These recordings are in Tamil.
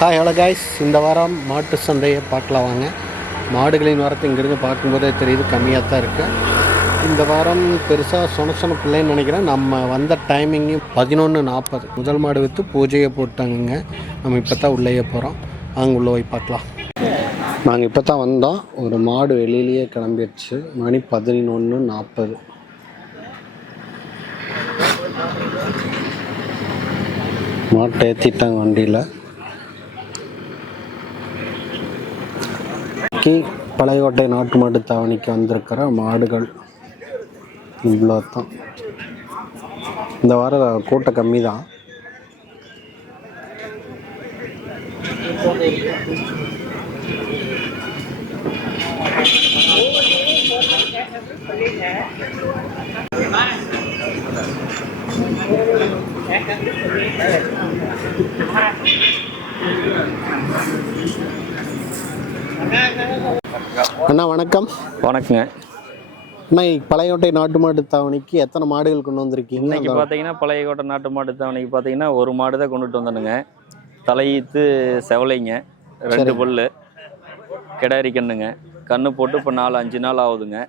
ஹாய் ஹலோ கைஸ், இந்த வாரம் மாட்டு சந்தையை பார்க்கலாம் வாங்க. மாடுகளின் வாரத்தை இங்கேருந்து பார்க்கும்போதே தெரியுது, கம்மியாக தான் இருக்குது. இந்த வாரம் பெருசாக சொனப்பில்லைன்னு நினைக்கிறேன். நம்ம வந்த டைமிங்கு 11:40. முதல் மாடு விற்று பூஜையை போட்டாங்கங்க. நம்ம இப்போ தான் உள்ளேயே போகிறோம். அங்கே உள்ளே போய் பார்க்கலாம். நாங்கள் இப்போ தான் வந்தோம். ஒரு மாடு வெளியிலேயே கிளம்பிடுச்சு. மணி 11:40. மாட்டை ஏற்றிட்டாங்க வண்டியில். பழையகோட்டை நாட்டு மாட்டு தாவணிக்கு வந்திருக்கிற மாடுகள் இவ்வளோ தான். இந்த வாரம் கூட்டம் கம்மி தான். அண்ணா வணக்கம். வணக்கங்க அண்ணா, பழையகோட்டை நாட்டு மாட்டு தாவணிக்கு எத்தனை மாடுகள் கொண்டு வந்திருக்கீங்க? இன்னைக்கு பார்த்தீங்கன்னா பழையகோட்டை நாட்டு மாட்டு தாவணிக்கு பார்த்தீங்கன்னா ஒரு மாடு தான் கொண்டுட்டு வந்தனுங்க. தலையீத்து செவலைங்க, 2 பல்லு, கிடாரி கண்ணுங்க. கண்ணு போட்டு இப்போ 4-5 நாள் ஆகுதுங்க.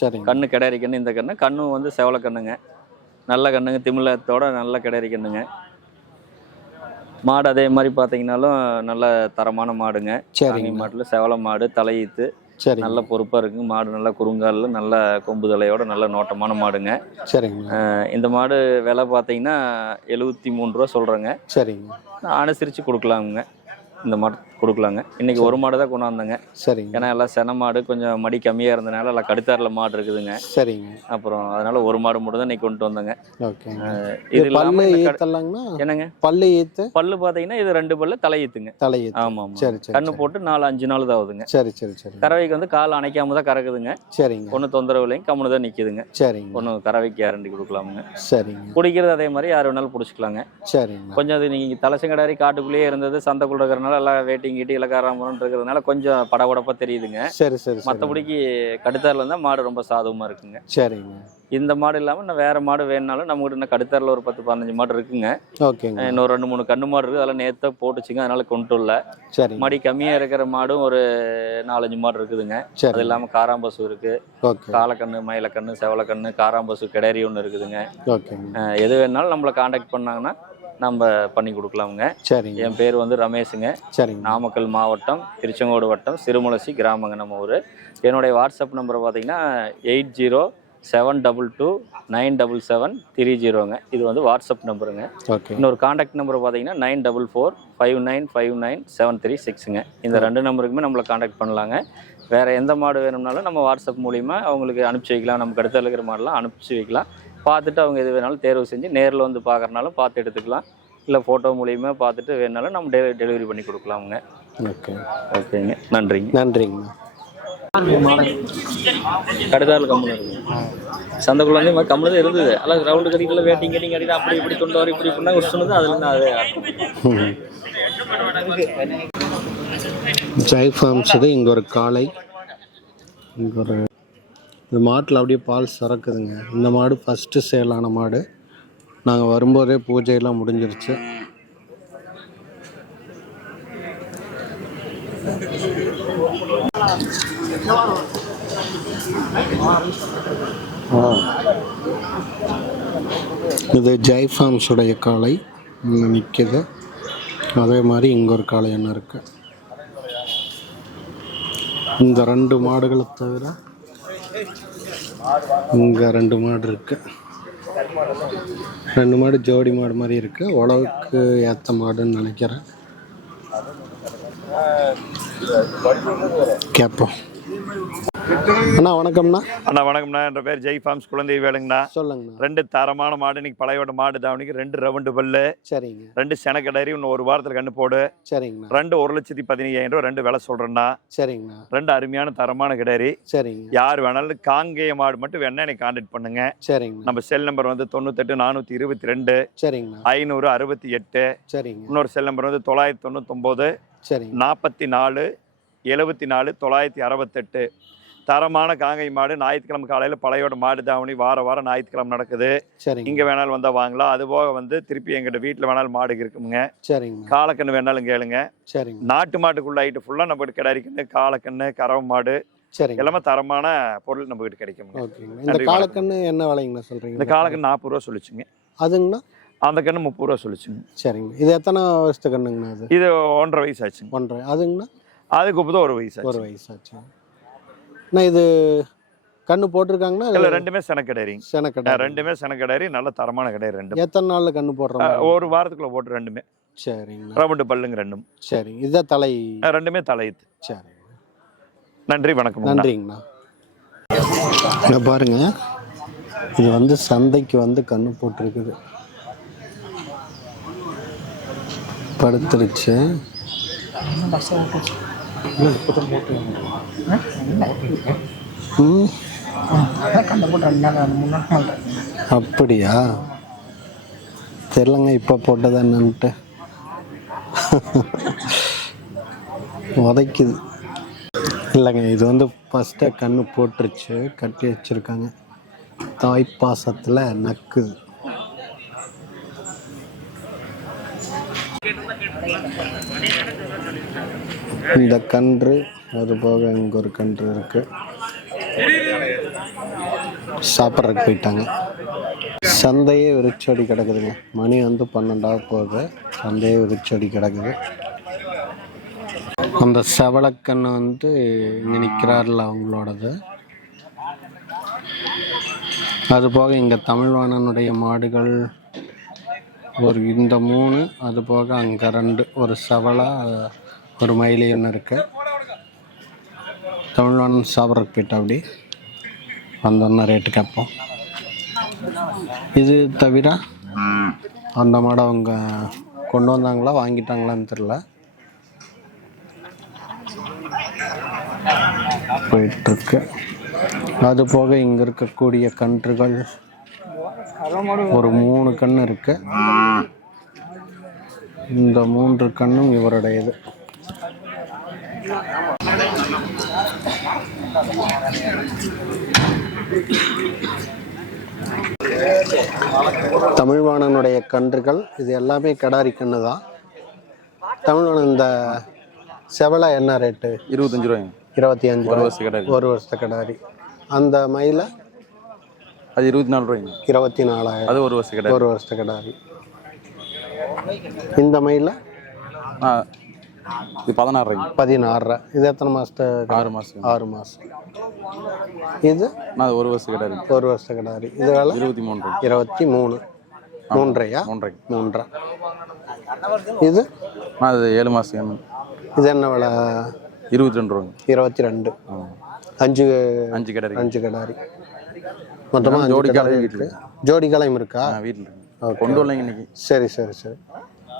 சரி. கண்ணு கிடாரி கண்ணு. இந்த கண்ணு வந்து செவலை கண்ணுங்க. நல்ல கண்ணுங்க, திமிழத்தோட நல்ல கிடாரி கண்ணுங்க. மாடு அதே மாதிரி பார்த்தீங்கன்னாலும் நல்ல தரமான மாடுங்க. சரி. மாட்டில் செவலை மாடு, தலையீத்து, சரி, நல்ல பொறுப்பாக இருக்குங்க. மாடு நல்ல குறுங்காலில் நல்ல கொம்பு தலையோட நல்ல நோட்டமான மாடுங்க. சரிங்க. இந்த மாடு விலை பார்த்தீங்கன்னா 73 ரூபா சொல்கிறேங்க. சரிங்க. அனுசரித்து கொடுக்கலாமுங்க. இந்த மாடு கொடுக்கலாங்க. இன்றைக்கி ஒரு மாடு தான் கொண்டாந்தங்க. சரிங்க. ஏன்னா எல்லாம் சென மாடு கொஞ்சம் மடி கம்மியாக இருந்தனால எல்லாம் கடுத்தாரில் மாடு இருக்குதுங்க. சரிங்க. அப்புறம் அதனால ஒரு மாடு மட்டும் தான் இன்றைக்கி கொண்டு வந்தங்க. ஓகே. இது இல்லாமல் என்னங்க பல்லு ஈத்து? பல்லு பார்த்தீங்கன்னா இது 2 பல்லு தலையீத்துங்க. தலையீத்து. ஆமாம். சரி சரி. கண்ணு போட்டு 4-5 நாள் தான் ஆகுதுங்க. சரி சரி சரி. கறவைக்கு வந்து கால் அணைக்காம தான் கறக்குதுங்க. சரிங்க. ஒன்றும் தொந்தரவு இல்லைங்க, கம்முன்னு தான் நிற்கிதுங்க. சரிங்க. ஒன்றும் கறவைக்கு கேரண்டி கொடுக்கலாமுங்க. சரிங்க. பிடிக்கிறது அதே மாதிரி யார் வேணாலும் பிடிச்சிக்கலாங்க. சரிங்க. கொஞ்சம் அது நீங்கள் தலைச்சங்கடாரி காட்டுக்குள்ளேயே இருந்தது, சந்தைக்குள்ள இருக்கிறனால எல்லாம் வேட்டிங் கீட்டி இலக்காரம்பரம் இருக்கிறதுனால கொஞ்சம் படபடப்பாக தெரியுதுங்க. சரி சரி. மற்றபடிக்கு கடுத்தாரில் இருந்தால் மாடு ரொம்ப சாதகமாக இருக்குங்க. சரிங்க. இந்த மாடு இல்லாமல் இன்னும் வேறு மாடு வேணுனாலும் நம்மகிட்ட இன்னும் கடுத்தாரில் ஒரு 10-15 மாடு இருக்குங்க. ஓகேங்க. இன்னொரு 2-3 கண்ணு மாடு இருக்குது. அதெல்லாம் நேற்று போட்டுச்சுங்க, அதனால கொண்டு இல்லை. சரி. மடி கம்மியாக இருக்கிற மாடும் ஒரு 4-5 மாடு இருக்குதுங்க. அது இல்லாமல் காராம்பசு இருக்குது. ஓகே. காலக்கண்ணு, மயிலக்கண்ணு, செவலக்கண்ணு, காராம்பசு, கிடாரி ஒன்று இருக்குதுங்க. ஓகேங்க. எது வேணாலும் நம்மளை காண்டாக்ட் பண்ணாங்கன்னா நம்ம பண்ணி கொடுக்கலாமுங்க. சரிங்க. என் பேர் வந்து ரமேஷுங்க. சரிங்க. நாமக்கல் மாவட்டம், திருச்செங்கோடு வட்டம், சிறுமுலசி கிராமங்க நம்ம ஊர். என்னுடைய வாட்ஸ்அப் நம்பரை பார்த்தீங்கன்னா 8072297730ங்க. இது வந்து வாட்ஸ்அப் நம்பருங்க. ஓகே. இன்னொரு காண்டாக்ட் நம்பர் பார்த்தீங்கன்னா 9445959736ங்க. இந்த 2 நம்பருக்குமே நம்மளை காண்டாக்ட் பண்ணலாங்க. வேறு எந்த மாடு வேணும்னாலும் நம்ம வாட்ஸ்அப் மூலிமா அவங்களுக்கு அனுப்பிச்சி வைக்கலாம். நமக்கு அடுத்த இருக்கிற மாடெலாம் அனுப்பிச்சி வைக்கலாம். பார்த்துட்டு அவங்க எது வேணாலும் தேர்வு செஞ்சு நேரில் வந்து பார்க்குறனாலும் பார்த்து எடுத்துக்கலாம். இல்லை ஃபோட்டோ மூலியமாக பார்த்துட்டு வேணாலும் நம்ம டெலிவரி பண்ணி கொடுக்கலாமுங்க. ஓகே. ஓகேங்க. நன்றிங்க. நன்றிங்க. கடுதாரில் கம்மல் இருக்குங்க. சந்தைக்குள்ள வந்து மாதிரி கம்மல் தான் இருந்தது. எல்லாம் ரவுண்டு கட்டிக்கல வேட்டிங் கட்டிட்டு அப்படி இப்படி தொண்டு வர இப்படி இப்படின்னா ஒரு சொன்னது. அதுலேருந்து அதே ஜெய் ஃபார்ம்ஸ். இது இங்கே ஒரு காளை, இங்கே ஒரு இந்த மாட்டில் அப்படியே பால் சுரக்குதுங்க. இந்த மாடு ஃபஸ்ட்டு சேலான மாடு. நாங்கள் வரும்போதே பூஜையெல்லாம் முடிஞ்சிருச்சு. இது ஜெய் ஃபார்ம்ஸுடைய காளை இங்கே நிற்கிது. அதே மாதிரி இங்கே ஒரு காளை என்ன இருக்கு. இந்த 2 மாடுகளை தவிர இங்கே 2 மாடு இருக்கு. 2 மாடு ஜோடி மாடு மாதிரி இருக்கு. உழவுக்கு ஏற்ற மாடுன்னு நினைக்கிறேன். கேட்போம். அண்ணா வணக்கம்ண்ணா. அண்ணா வணக்கம்ண்ணா. என்ற பேர் ஜெய் ஃபார்ம்ஸ் குழந்தை வேலுங்கண்ணா. சொல்லுங்கண்ணா. 2 தரமான மாடு இன்னைக்கு பழையோட மாடு தாவணிக்கு 2 ரவுண்டு பல்லு. சரிங்க. 2 செனக்கடாரி இன்னும் ஒரு வாரத்தில் கண்ணு போடு. சரிங்கண்ணா. 2 1,15,000 ரூபா 2 விலை சொல்கிறேன்னா. சரிங்கண்ணா. 2 அருமையான தரமான கிடாரி. சரிங்க. யார் வேணாலும் காங்கேய மாடு மட்டும் வேணா எனக்கு கான்டாக்ட் பண்ணுங்க. சரிங்க. நம்ம செல் நம்பர் வந்து 98 422. சரிங்கண்ணா. 568. சரிங்க. இன்னொரு செல் நம்பர் வந்து 999. சரிங்க. 44 74 968. தரமான காங்கை மாடு. ஞாயிற்றுக்கிழமை காலையில் பழையோட மாடு தாவணி வாரம் ஞாயிற்றுக்கிழமை நடக்குது. சரிங்க. இங்கே வேணாலும் வந்தால் வாங்கலாம். அதுபோக வந்து திருப்பி எங்கிட்ட வீட்டில் வேணாலும் மாடு இருக்குங்க. சரிங்க. காலக்கண்ணு வேணாலும் கேளுங்க. சரிங்க. நாட்டு மாட்டுக்குள்ள ஐட்டு ஃபுல்லாக நம்மகிட்ட கிடைக்குது. காலக்கண்ணு, கறவை மாடு சரிங்க. எல்லாமே தரமான பொருள் நம்மகிட்ட கிடைக்குங்க. ஓகேங்க. இந்த காலக்கண்ணு என்ன விலைங்கண்ணா சொல்கிறீங்க? இந்த காலக்கண்ணு 40 ரூபா சொல்லிச்சுங்க. அதுங்கண்ணா? அந்த கண்ணு 30 ரூபா சொல்லிச்சுங்க. சரிங்க. இது எத்தனை வருஷத்து கண்ணுங்கண்ணா? அது இது 1.5 வயசு ஆச்சுங்க. 1.5. அதுங்கண்ணா? அதுக்கு இப்போதான் 1 வயசு ஆச்சு. 1 வயசு ஆச்சு. அண்ணா இது கண்ணு போட்டிருக்காங்கன்னா? இல்லை, ரெண்டுமே செனக்கடைரிங்க. செனக்கடை. ரெண்டுமே செனக்கடைரி. நல்ல தரமான கடை ரெண்டும். எத்தனை நாளில் கண்ணு போடுறோம்? 1 வாரத்துக்குள்ள போட்டு ரெண்டுமே. சரிங்க. ரவுண்டு பல்லுங்க ரெண்டும். சரிங்க. இதுதான் தலை? ரெண்டுமே தலையுது. சரிங்க. நன்றி, வணக்கம். நன்றிங்கண்ணா. இங்கே பாருங்க, இது வந்து சந்தைக்கு வந்து கண்ணு போட்டிருக்குது. படுத்துருச்சு. அப்படியா? தெரியலங்க இப்போ போட்டது என்னன்ட்டு. உதைக்குது. இல்லைங்க, இது வந்து ஃபஸ்ட்டு கண்ணு போட்டுருச்சு, கட்டி வச்சுருக்காங்க. தாய்ப்பாசத்தில் நக்குது. இந்த கன்று அது போக இங்கே ஒரு கன்று இருக்கு. சாப்பிட்றதுக்கு போயிட்டாங்க. சந்தையே விரிச்சோடி கிடக்குதுங்க. மணி வந்து 12 போகுது. சந்தையே விரிச்சோடி கிடக்குது. அந்த செவலக்கண்ணு வந்து இங்கே நிற்கிறாரில்ல அவங்களோடது. அது போக இங்கே தமிழ்வாணனுடைய மாடுகள் ஒரு இந்த 3, அது போக அங்கே 2, ஒரு செவலா ஒரு மயிலை ஒன்று இருக்கு. தமிழ்வாணன் சாப்பிட்றதுக்கு போயிட்டா அப்படி வந்தோன்னா ரேட்டு கேட்போம். இது தவிர அந்த மாடை அவங்க கொண்டு வந்தாங்களா வாங்கிட்டாங்களான்னு தெரில. போயிட்டுருக்கு. அது போக இங்கே இருக்கக்கூடிய கன்றுகள் ஒரு 3 கன்று இருக்கு. இந்த 3 கன்றும் இவருடையது. தமிழ்வாணனுடைய கன்றுகள் இது எல்லாமே கடாரி கன்று தான். தமிழ்வாணன் இந்த செவலை என்ன ரேட்டு? 25 ரூபாய்ங்க. 25 ஒரு வருஷ கடாரி. ஒரு வருஷத்து கடாரி. அந்த மயில அது 24 ரூபாய்ங்க. 24,000. அது ஒரு வருஷ கடாரி. ஒரு வருஷத்து கடாரி. இந்த மயில இது 16 ரூபாய்ங்க. 16. இது எத்தனை மாதத்து? 6 மாதம். 6 மாதம். இது அது ஒரு வருஷ கடாரி. ஒரு வருஷத்து கடாரி. இது வேலை 23 ரூபாய். 23. 3.5. 3.5. இது அது 7 மாதம். இது என்ன விலை? 22 ரூபாய்ங்க. 22. 5 கடாரி. 5 கடாரி. மொத்தமாக ஜோடி கடாரி இருக்கு. ஜோடி கலையும் இருக்கா வீட்டில்? கொண்டு வரலைங்க இன்னைக்கு. சரி சரி சரி.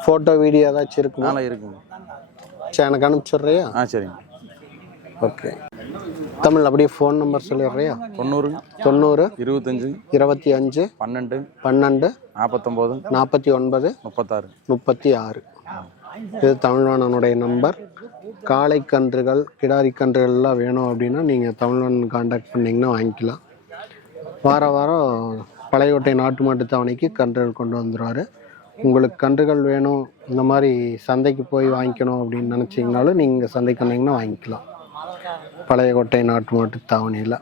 ஃபோட்டோ வீடியோ ஏதாச்சும் இருக்குமா? இருக்குங்க. சரி, எனக்கு அனுப்பிச்சுட்றியா? சரிங்க. ஓகே. தமிழ் அப்படியே ஃபோன் நம்பர் சொல்லிடுறியா? 90 25 25 12 49 36. 36. இது தமிழ்வாணனுடைய நம்பர். காளை கன்றுகள், கிடாரி கன்றுகள் எல்லாம் வேணும் அப்படின்னா நீங்கள் தமிழ்வாணன் கான்டாக்ட் பண்ணிங்கன்னா வாங்கிக்கலாம். வாரம் பழையோட்டை நாட்டு மாட்டு தவணைக்கு கன்றுகள் கொண்டு வந்துடுவார். உங்களுக்கு கன்றுகள் வேணும், இந்த மாதிரி சந்தைக்கு போய் வாங்கிக்கணும் அப்படின்னு நினச்சிங்கனாலும் நீங்கள் சந்தைக்கு வந்தீங்கன்னா வாங்கிக்கலாம். பழையகோட்டை நாட்டு மாட்டு தாவணியில்.